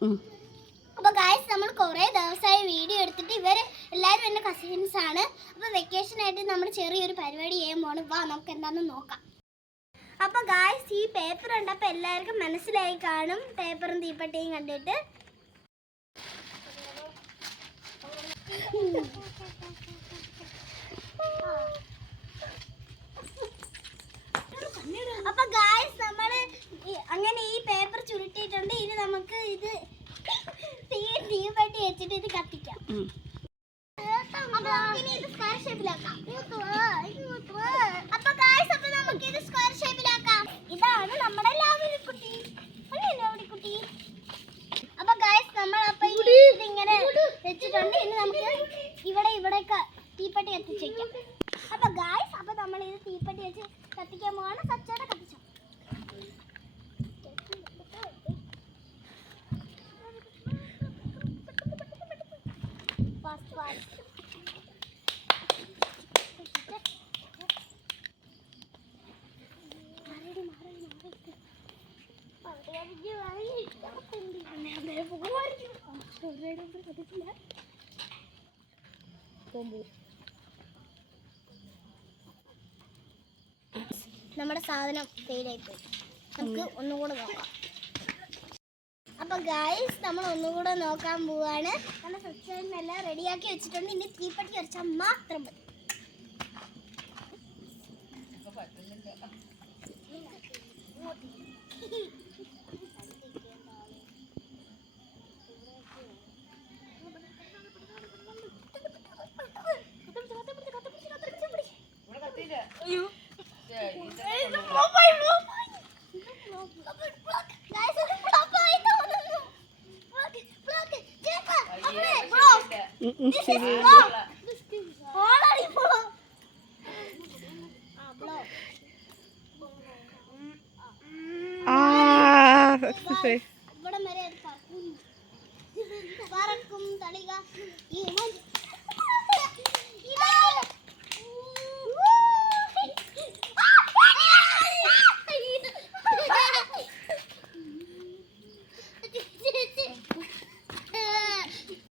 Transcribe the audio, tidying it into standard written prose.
അപ്പോൾ ഗായ്സ് നമ്മൾ കുറേ ദിവസമായി വീഡിയോ എടുത്തിട്ട് എല്ലാവരും എൻ്റെ കസിൻസ് ആണ്. അപ്പോൾ വെക്കേഷനായിട്ട് നമ്മൾ ചെറിയൊരു പരിപാടി ചെയ്യാൻ പോകണം. വാ നമുക്ക് എന്താണെന്ന് നോക്കാം. അപ്പോൾ ഗായ്സ് ഈ പേപ്പർ കണ്ടപ്പോൾ എല്ലാവർക്കും മനസ്സിലായി കാണും, പേപ്പറും തീപ്പെട്ടിയും കണ്ടിട്ട്. അപ്പോൾ ഗായ്സ് നമ്മൾ അങ്ങനെ ഈ പേപ്പർ ചുരുട്ടിയിട്ടുണ്ട്. ഇനി നമുക്ക് ഇത് തീപ്പെട്ടി വെച്ചിട്ട് ഇത് കത്തിക്കാം. ഇതാണ് നമ്മുടെ ലാവലിക്കുട്ടി. ലാവലിക്കുട്ടി. അപ്പൊ ഗായ്സ് നമ്മൾ ഇതിങ്ങനെ വെച്ചിട്ടുണ്ട്. ഇനി നമുക്ക് ഇവിടെയൊക്കെ തീപ്പെട്ടി കത്തിച്ചേക്കാം. അപ്പൊ ഗായ്സ് നമ്മൾ ഇത് തീപ്പെട്ടി വെച്ച് കത്തിക്കാൻ പോവാണ്. സച്ചോടെ കത്തിച്ചോ. നമ്മുടെ സാധനം ഫെയിലായി പോയി. നമുക്ക് ഒന്നുകൂടെ നോക്കാം. അപ്പൊ ഗായ്സ് നമ്മൾ ഒന്നുകൂടെ നോക്കാൻ പോവാണ്. നമ്മുടെ സബ്സ്ക്രൈബ് റെഡിയാക്കി വെച്ചിട്ടുണ്ട്. ഇനി തീപ്പെട്ടി വരച്ചാൽ മാത്രം മതി. പറക്കും തളിക